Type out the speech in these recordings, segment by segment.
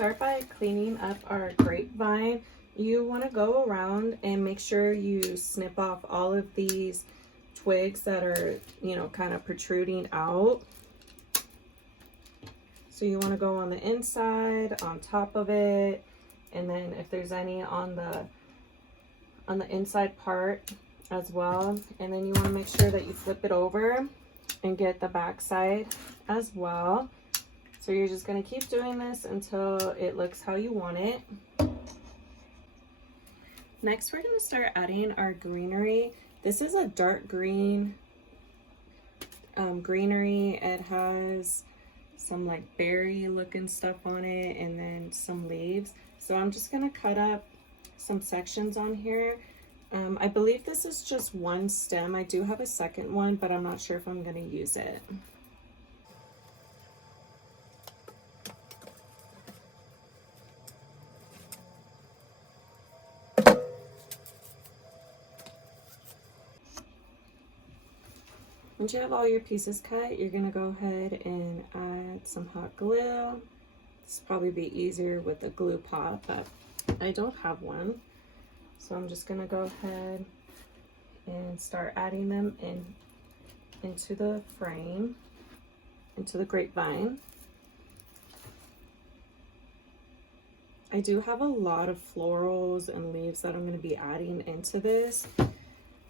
start by cleaning up our grapevine. You want to go around and make sure you snip off all of these twigs that are, you know, kind of protruding out. So you want to go on the inside, on top of it, and then if there's any on the inside part as well. And then you want to make sure that you flip it over and get the back side as well. So you're just going to keep doing this until it looks how you want it. Next, we're going to start adding our greenery. This is a dark green greenery. It has some like berry looking stuff on it and then some leaves. So I'm just going to cut up some sections on here. I believe this is just one stem. I do have a second one, but I'm not sure if I'm going to use it. Once you have all your pieces cut, you're going to go ahead and add some hot glue. This will probably be easier with a glue pot, but I don't have one. So I'm just going to go ahead and start adding them into the frame, into the grapevine. I do have a lot of florals and leaves that I'm going to be adding into this.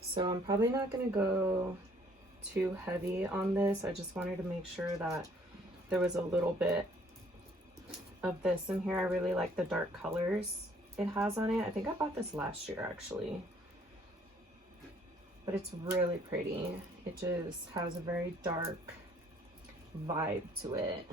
So I'm probably not going to go too heavy on this. I just wanted to make sure that there was a little bit of this in here. I really like the dark colors it has on it. I think I bought this last year actually, but it's really pretty. It just has a very dark vibe to it.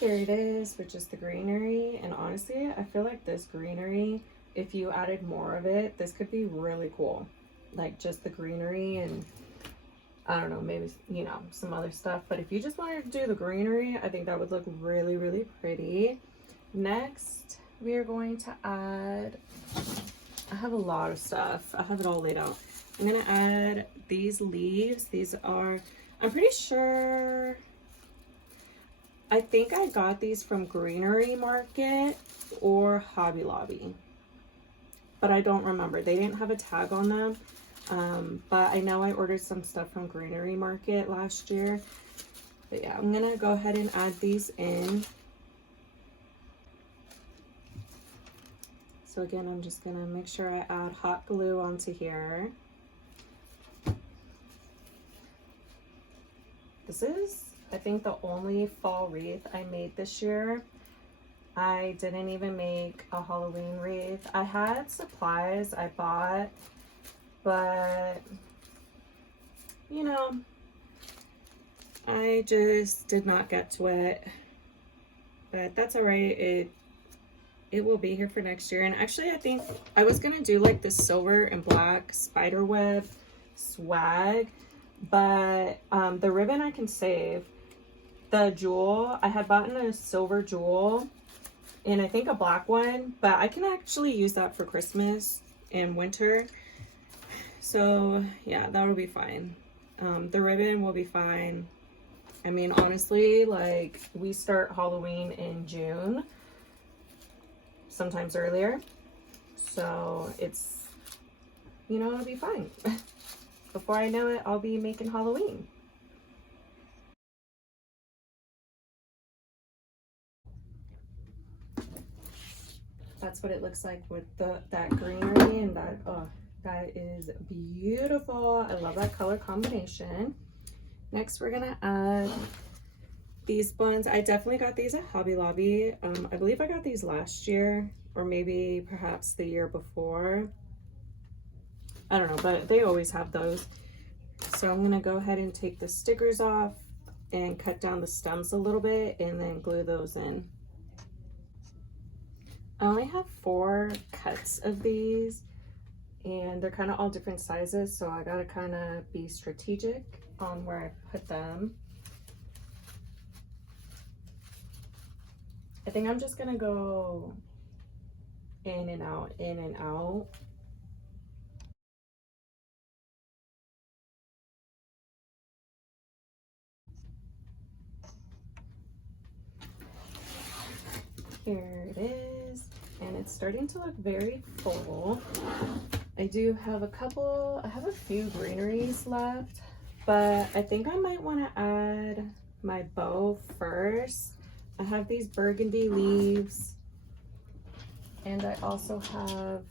Here it is with just the greenery, and honestly I feel like this greenery, if you added more of it, this could be really cool. Like just the greenery and I don't know, maybe, you know, some other stuff, but if you just wanted to do the greenery, I think that would look really, really pretty. Next, we are going to add, I have a lot of stuff. I have it all laid out. I'm going to add these leaves. These are, I'm pretty sure, I think I got these from Greenery Market or Hobby Lobby, but I don't remember. They didn't have a tag on them. But I know I ordered some stuff from Greenery Market last year. But yeah, I'm gonna go ahead and add these in. So again, I'm just gonna make sure I add hot glue onto here. This is, I think, the only fall wreath I made this year. I didn't even make a Halloween wreath. I had supplies I bought, but you know, I just did not get to it, but that's all right. It will be here for next year. And actually I think I was gonna do like this silver and black spider web swag, but the ribbon I can save. The jewel, I had bought a silver jewel and I think a black one, but I can actually use that for Christmas and winter. So yeah, that'll be fine. The ribbon will be fine. I mean, honestly, like we start Halloween in June, sometimes earlier. So it's, you know, it'll be fine. Before I know it, I'll be making Halloween. That's what it looks like with that greenery and that, oh, that is beautiful. I love that color combination. Next, we're gonna add these buns. I definitely got these at Hobby Lobby. I believe I got these last year or maybe perhaps the year before. I don't know, but they always have those. So I'm gonna go ahead and take the stickers off and cut down the stems a little bit and then glue those in. I only have 4 cuts of these and they're kind of all different sizes, so I gotta kind of be strategic on where I put them. I think I'm just gonna go in and out, in and out. Here it is, and it's starting to look very full. I do have I have a few greeneries left, but I think I might want to add my bow first. I have these burgundy leaves, and I also have,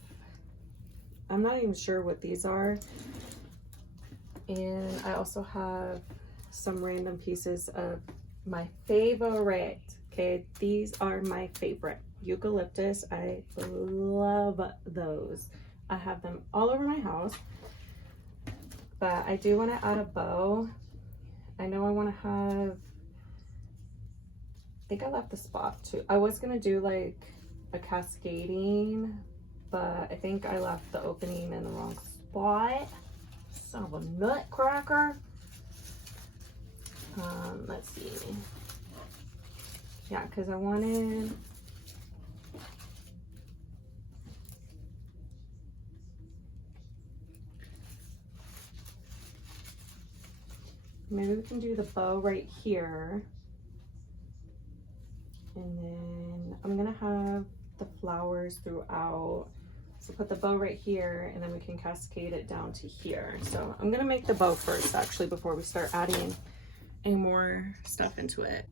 I'm not even sure what these are, and I also have some random pieces of my favorite. Okay, these are my favorite. Eucalyptus, I love those. I have them all over my house, but I do want to add a bow. I know I want to have, I think I left the spot too. I was going to do like a cascading, but I think I left the opening in the wrong spot. Son of a nutcracker. Let's see. Yeah, because I wanted, maybe we can do the bow right here. And then I'm gonna have the flowers throughout. So put the bow right here, and then we can cascade it down to here. So I'm gonna make the bow first, actually, before we start adding any more stuff into it.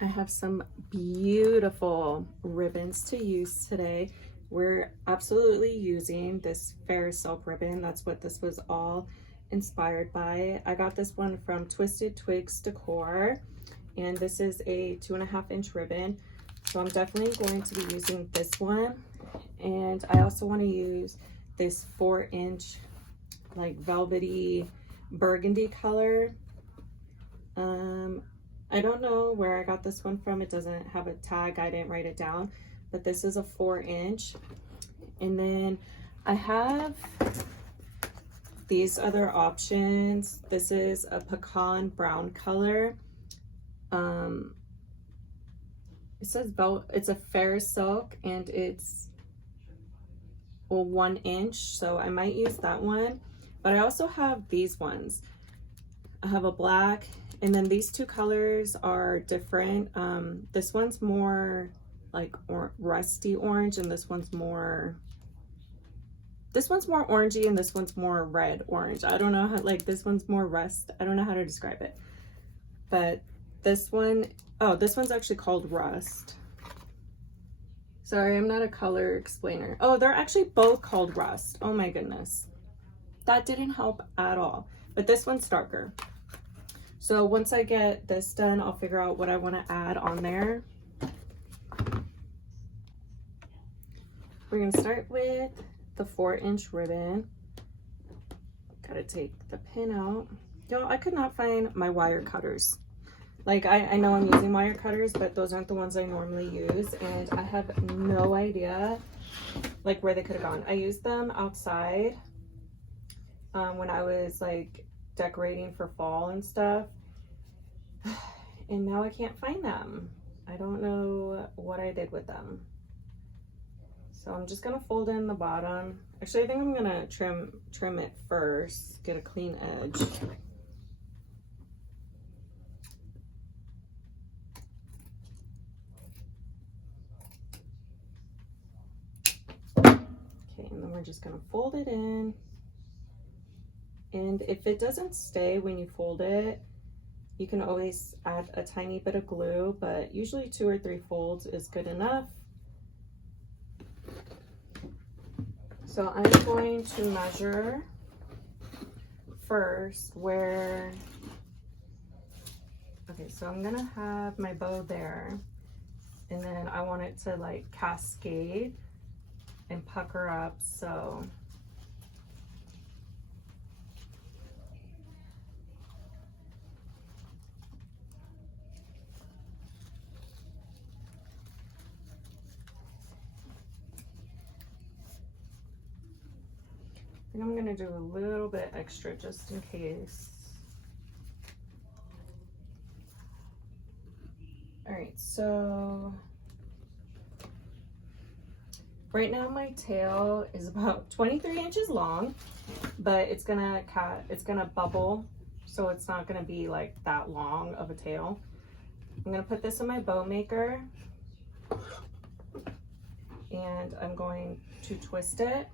I have some beautiful ribbons to use today. We're absolutely using this Farisilk ribbon. That's what this was all inspired by. I got this one from Twigs Decor, and this is a 2.5 inch ribbon. So I'm definitely going to be using this one. And I also want to use this 4 inch like velvety burgundy color. I don't know where I got this one from. It doesn't have a tag. I didn't write it down, but this is a 4 inch. And then I have these other options. This is a pecan brown color. It says it's a Farisilk, and it's 1 inch, so I might use that one. But I also have these ones. I have a black, and then these two colors are different. This one's more like rusty orange, and this one's more orangey, and this one's more red orange. I don't know how, like, this one's more rust. I don't know how to describe it. But this one, oh, this one's actually called Rust. Sorry, I'm not a color explainer. Oh, they're actually both called Rust. Oh my goodness. That didn't help at all. But this one's darker. So once I get this done, I'll figure out what I want to add on there. We're going to start with the 4 inch ribbon. Gotta take the pin out. Y'all, I could not find my wire cutters. Like, I know I'm using wire cutters, but those aren't the ones I normally use, and I have no idea like where they could have gone. I used them outside when I was like decorating for fall and stuff, and now I can't find them. I don't know what I did with them. So I'm just gonna fold in the bottom. Actually, I think I'm gonna trim it first, get a clean edge. Okay, and then we're just gonna fold it in. And if it doesn't stay when you fold it, you can always add a tiny bit of glue, but usually 2 or 3 folds is good enough. So I'm going to measure first where, okay, so I'm gonna have my bow there, and then I want it to like cascade and pucker up, so I think I'm gonna do a little bit extra just in case. All right, so right now my tail is about 23 inches long, but it's gonna bubble, so it's not gonna be like that long of a tail. I'm gonna put this in my bow maker, and I'm going to twist it.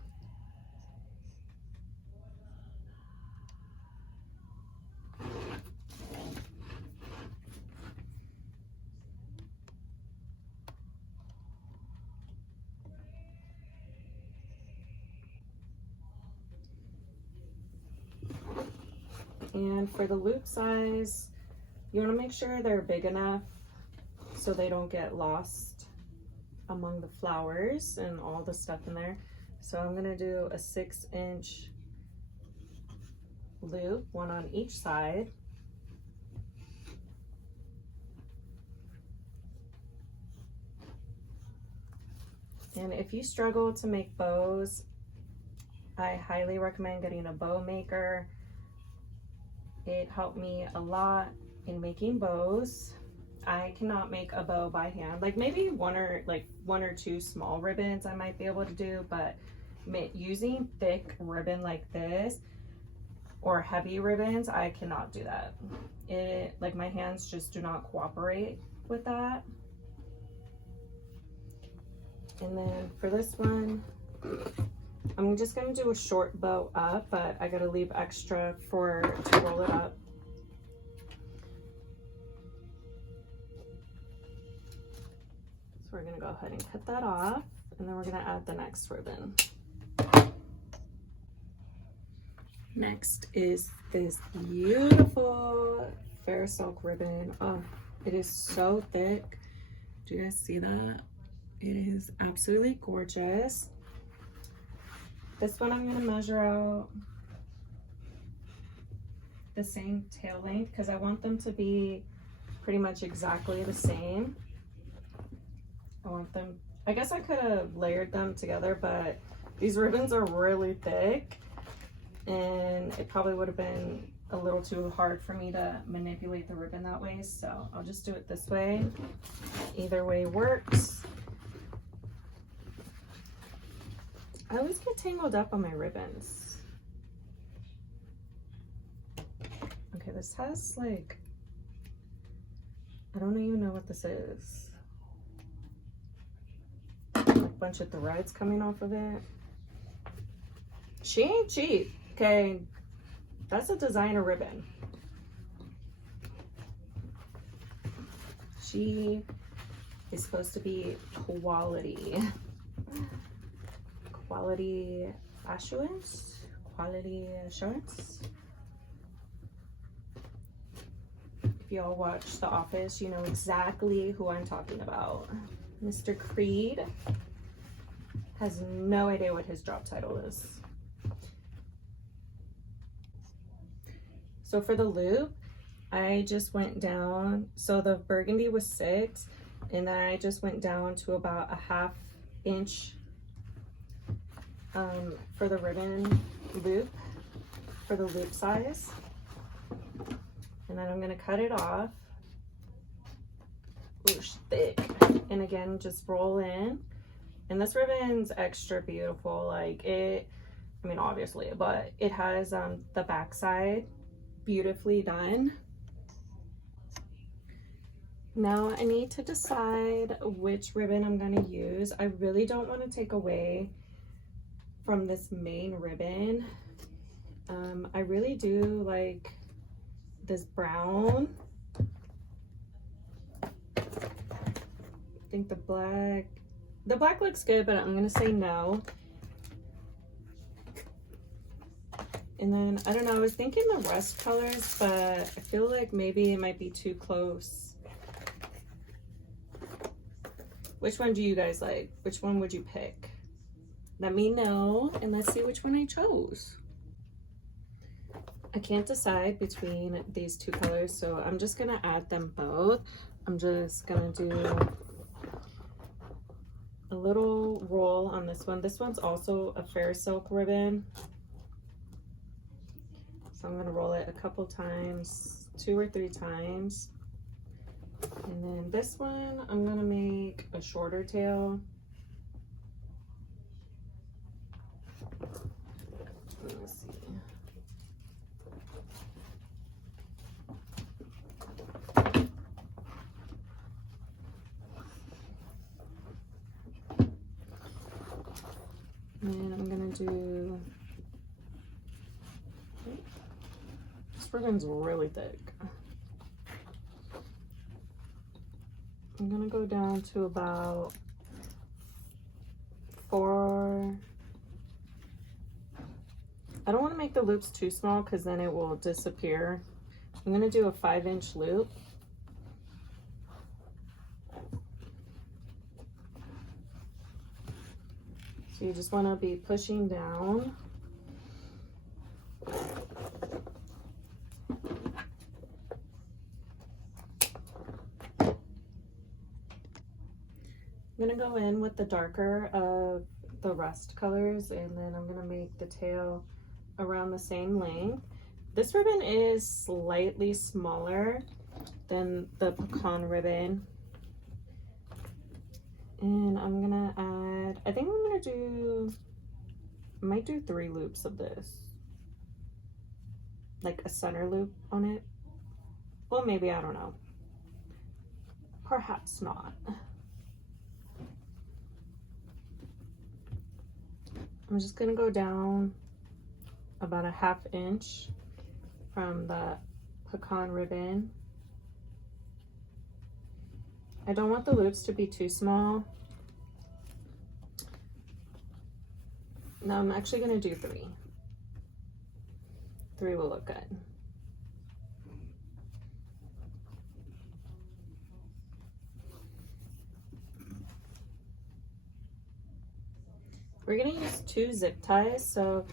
And for the loop size, you want to make sure they're big enough so they don't get lost among the flowers and all the stuff in there. So I'm going to do a 6-inch loop, one on each side. And if you struggle to make bows, I highly recommend getting a bow maker. It helped me a lot in making bows. I cannot make a bow by hand. Like maybe one or two small ribbons I might be able to do, but using thick ribbon like this or heavy ribbons, I cannot do that. Like my hands just do not cooperate with that. And then for this one, I'm just gonna do a short bow up, but I gotta leave extra to roll it up. So we're gonna go ahead and cut that off, and then we're gonna add the next ribbon. Next is this beautiful Farisilk ribbon. Oh, it is so thick. Do you guys see that? It is absolutely gorgeous. This one I'm going to measure out the same tail length because I want them to be pretty much exactly the same. I guess I could have layered them together, but these ribbons are really thick and it probably would have been a little too hard for me to manipulate the ribbon that way. So I'll just do it this way. Either way works. I always get tangled up on my ribbons. Okay, this has like, I don't even know what this is. Like a bunch of threads coming off of it. She ain't cheap, okay? That's a designer ribbon. She is supposed to be quality. Quality assurance. If y'all watch The Office, you know exactly who I'm talking about. Mr. Creed has no idea what his job title is. So for the loop, I just went down, so the burgundy was 6, and then I just went down to about a 1/2 inch for the ribbon loop, for the loop size. And then I'm gonna cut it off. Oosh, thick. And again, just roll in. And this ribbon's extra beautiful. Like it, I mean, obviously, but it has the back side beautifully done. Now I need to decide which ribbon I'm gonna use. I really don't want to take away from this main ribbon. I really do like this brown. I think the black looks good, but I'm gonna say no. And then I don't know, I was thinking the rust colors, but I feel like maybe it might be too close. Which one do you guys like? Which one would you pick? Let me know and let's see which one I chose. I can't decide between these two colors, so I'm just gonna add them both. I'm just gonna do a little roll on this one. This one's also a Farisilk ribbon. So I'm gonna roll it a couple times, 2 or 3 times. And then this one, I'm gonna make a shorter tail. Let me see. And I'm gonna do, this ribbon's really thick. I'm gonna go down to about 4. I don't want to make the loops too small because then it will disappear. I'm gonna do a 5-inch loop. So you just want to be pushing down. I'm gonna go in with the darker of the rust colors, and then I'm gonna make the tail around the same length. This ribbon is slightly smaller than the pecan ribbon. And I'm gonna add, I think I'm gonna do, I might do 3 loops of this. Like a center loop on it. Well, maybe, I don't know. Perhaps not. I'm just gonna go down about a 1/2 inch from the pecan ribbon. I don't want the loops to be too small. No, I'm actually gonna do 3. 3 will look good. We're gonna use 2 zip ties, so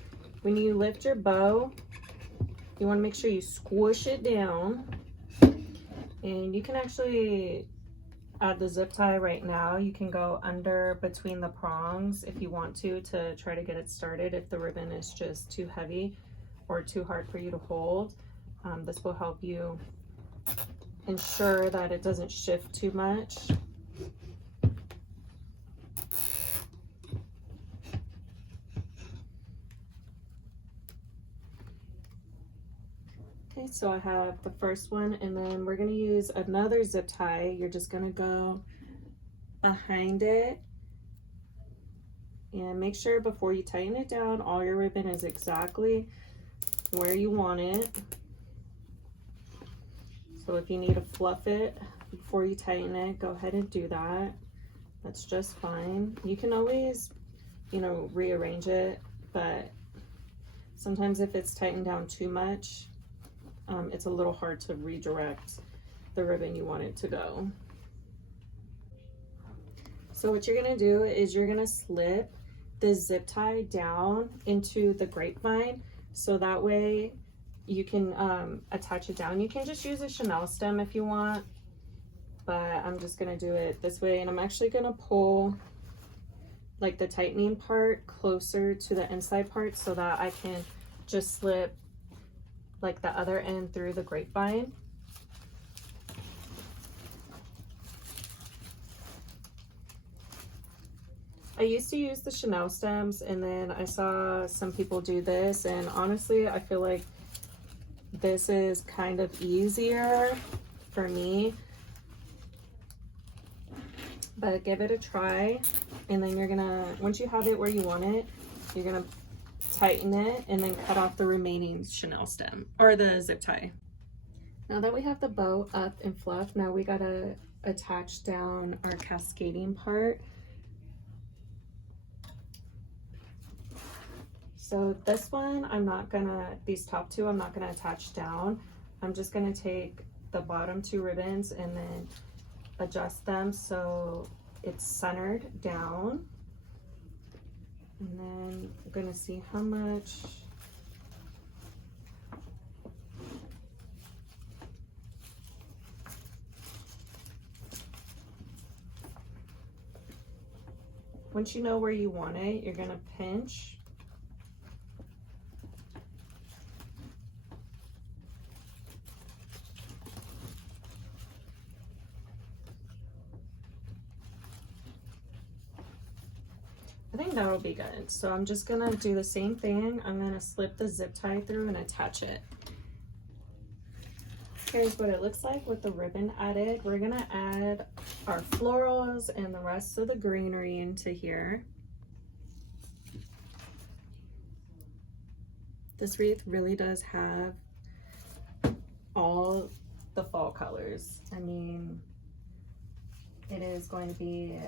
when you lift your bow, you wanna make sure you squish it down. And you can actually add the zip tie right now. You can go under between the prongs if you want to try to get it started if the ribbon is just too heavy or too hard for you to hold. This will help you ensure that it doesn't shift too much. Okay, so I have the first one, and then we're gonna use another zip tie. You're just gonna go behind it and make sure before you tighten it down, all your ribbon is exactly where you want it. So if you need to fluff it before you tighten it, go ahead and do that. That's just fine. You can always, you know, rearrange it, but sometimes if it's tightened down too much, it's a little hard to redirect the ribbon you want it to go. So what you're gonna do is you're gonna slip the zip tie down into the grapevine, so that way you can attach it down. You can just use a Chanel stem if you want, but I'm just gonna do it this way, and I'm actually gonna pull like the tightening part closer to the inside part so that I can just slip like the other end through the grapevine. I used to use the Chanel stems, and then I saw some people do this, and honestly I feel like this is kind of easier for me, but give it a try. And then you're gonna, once you have it where you want it, you're gonna tighten it and then cut off the remaining Chanel stem or the zip tie. Now that we have the bow up and fluffed, now we gotta attach down our cascading part. So this one, I'm not gonna, these top 2, I'm not gonna attach down. I'm just gonna take the bottom 2 ribbons and then adjust them so it's centered down. And then we're gonna see how much once you know where you want it, you're gonna pinch. I think that'll be good. So I'm just gonna do the same thing. I'm gonna slip the zip tie through and attach it. Here's what it looks like with the ribbon added. We're gonna add our florals and the rest of the greenery into here. This wreath really does have all the fall colors. I mean, it is going to be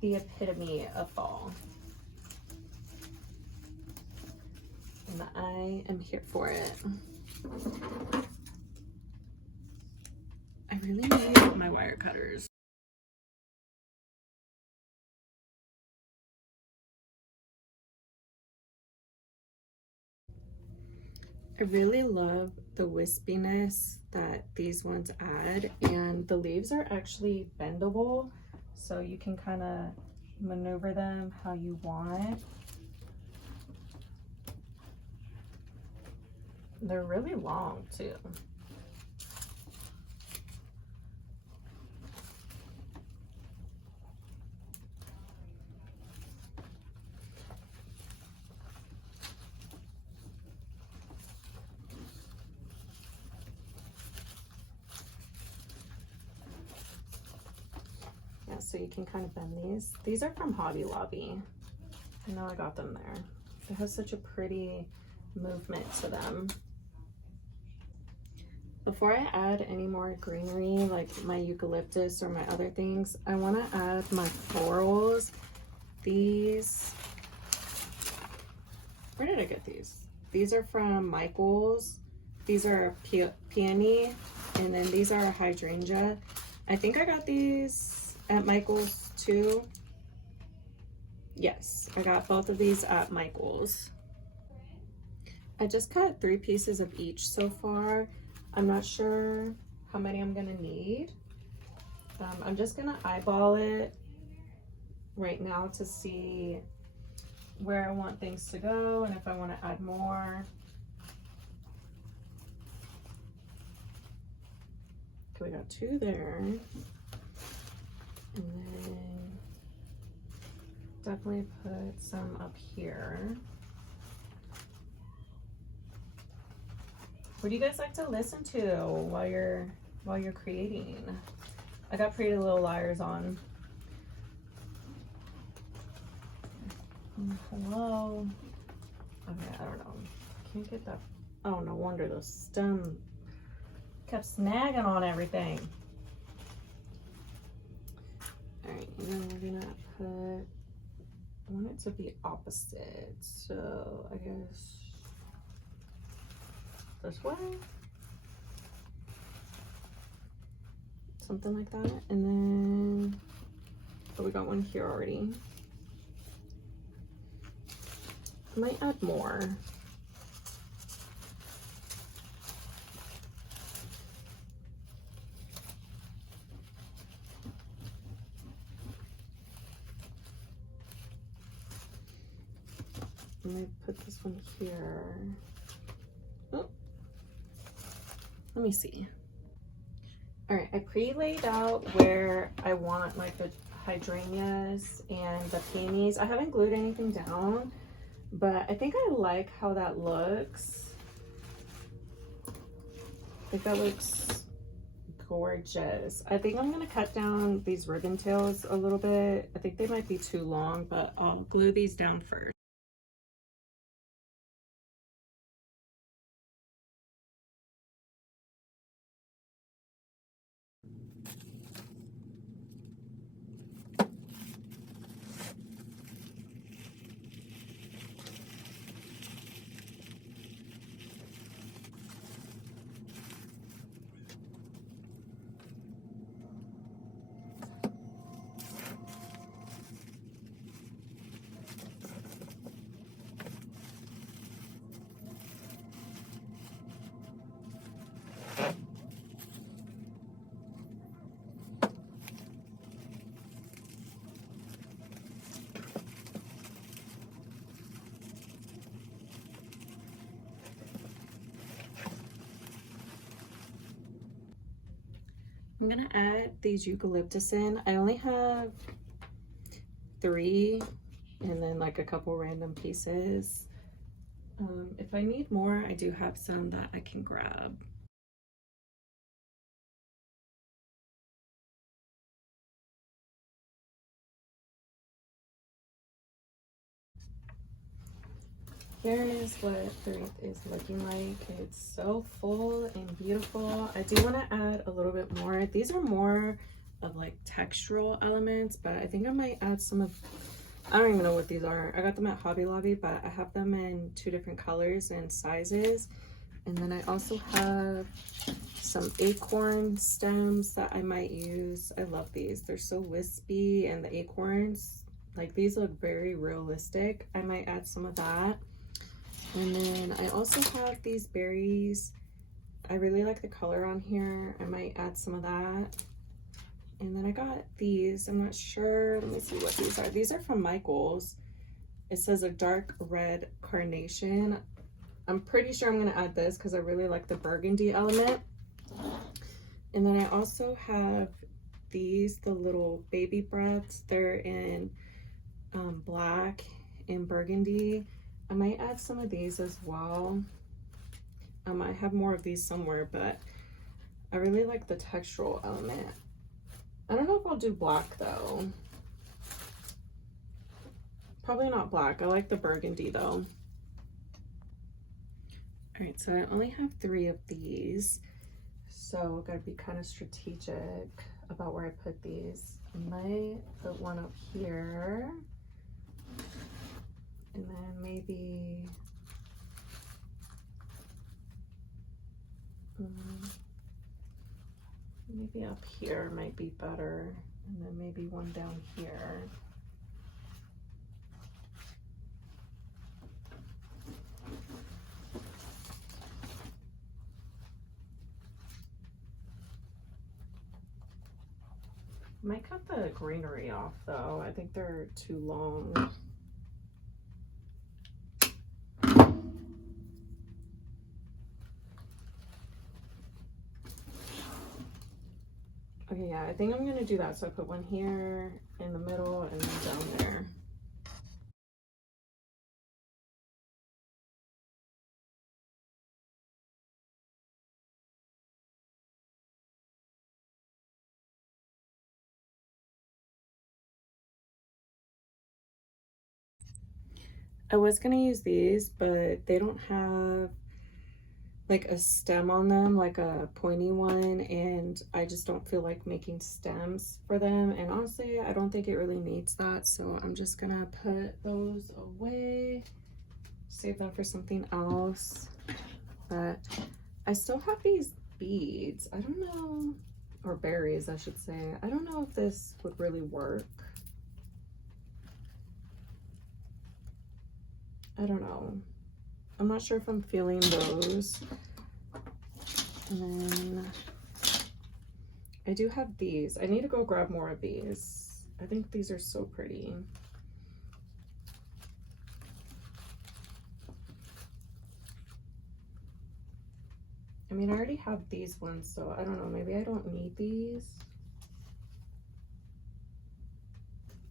the epitome of fall. And I am here for it. I really need my wire cutters. I really love the wispiness that these ones add, and the leaves are actually bendable, so you can kind of maneuver them how you want. They're really long too. Yeah, so you can kind of bend these. These are from Hobby Lobby. I know I got them there. It has such a pretty movement to them. Before I add any more greenery, like my eucalyptus or my other things, I want to add my florals. These, where did I get these? These are from Micheals. These are peony, and then these are a hydrangea. I think I got these at Micheals too. Yes, I got both of these at Micheals. I just cut 3 pieces of each so far. I'm not sure how many I'm gonna need. I'm just gonna eyeball it right now to see where I want things to go and if I want to add more. Okay, we got 2 there. And then definitely put some up here. What do you guys like to listen to while you're creating? I got Pretty Little Liars on. Hello. Okay, I don't know. Can't get that. Oh, no wonder the stem kept snagging on everything. All right, and then we're gonna put. I want it to be opposite, so I guess this way, something like that. And then, oh, we got one here already. I might add more. I'm gonna put this one here. Oh, let me see. All right, I pre-laid out where I want like the hydrangeas and the peonies. I haven't glued anything down, but I think I like how that looks. I think that looks gorgeous. I think I'm gonna cut down these ribbon tails a little bit. I think they might be too long, but I'll glue these down first. I'm gonna add these eucalyptus in. I only have 3 and then like a couple random pieces. If I need more, I do have some that I can grab. here is what the wreath is looking like. It's so full and beautiful. I do want to add a little bit more. These are more of like textural elements, but I think I might add some of, I don't even know what these are. I got them at Hobby Lobby, but I have them in 2 different colors and sizes. And then I also have some acorn stems that I might use. I love these. They're so wispy, and the acorns, like, these look very realistic. I might add some of that. And then I also have these berries. I really like the color on here. I might add some of that. And then I got these. I'm not sure. Let me see what these are. These are from Micheals. It says a dark red carnation. I'm pretty sure I'm going to add this because I really like the burgundy element. And then I also have these, the little baby breaths. They're in black and burgundy. I might add some of these as well. I might have more of these somewhere, but I really like the textural element. I don't know if I'll do black though. Probably not black. I like the burgundy though. All right, so I only have 3 of these, so gotta be kind of strategic about where I put these. I might put one up here, and then maybe up here might be better, and then maybe one down here. Might cut the greenery off though. I think they're too long. Okay, yeah, I think I'm gonna do that. So I put one here in the middle and then down there. I was gonna use these, but they don't have like a stem on them, like a pointy one, and I just don't feel like making stems for them. And honestly, I don't think it really needs that, so I'm just gonna put those away, save them for something else. But I still have these beads. I don't know, or berries, I should say. I don't know if this would really work. I don't know. I'm not sure if I'm feeling those. And then I do have these. I need to go grab more of these. I think these are so pretty. I mean, I already have these ones, so I don't know. Maybe I don't need these.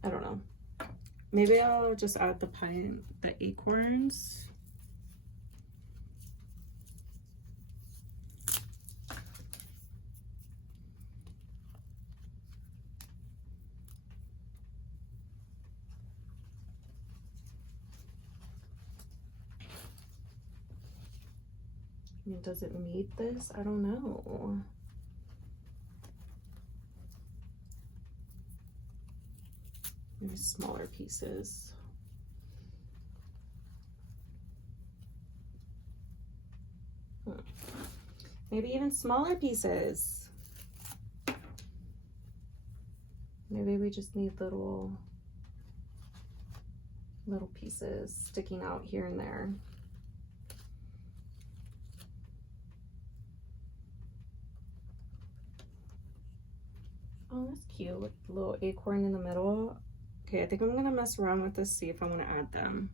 I don't know. Maybe I'll just add the acorns. I mean, does it need this? I don't know. Maybe smaller pieces. Maybe even smaller pieces. Maybe we just need little pieces sticking out here and there. Oh, that's cute with the little acorn in the middle. Okay, I think I'm gonna mess around with this, see if I want to add them.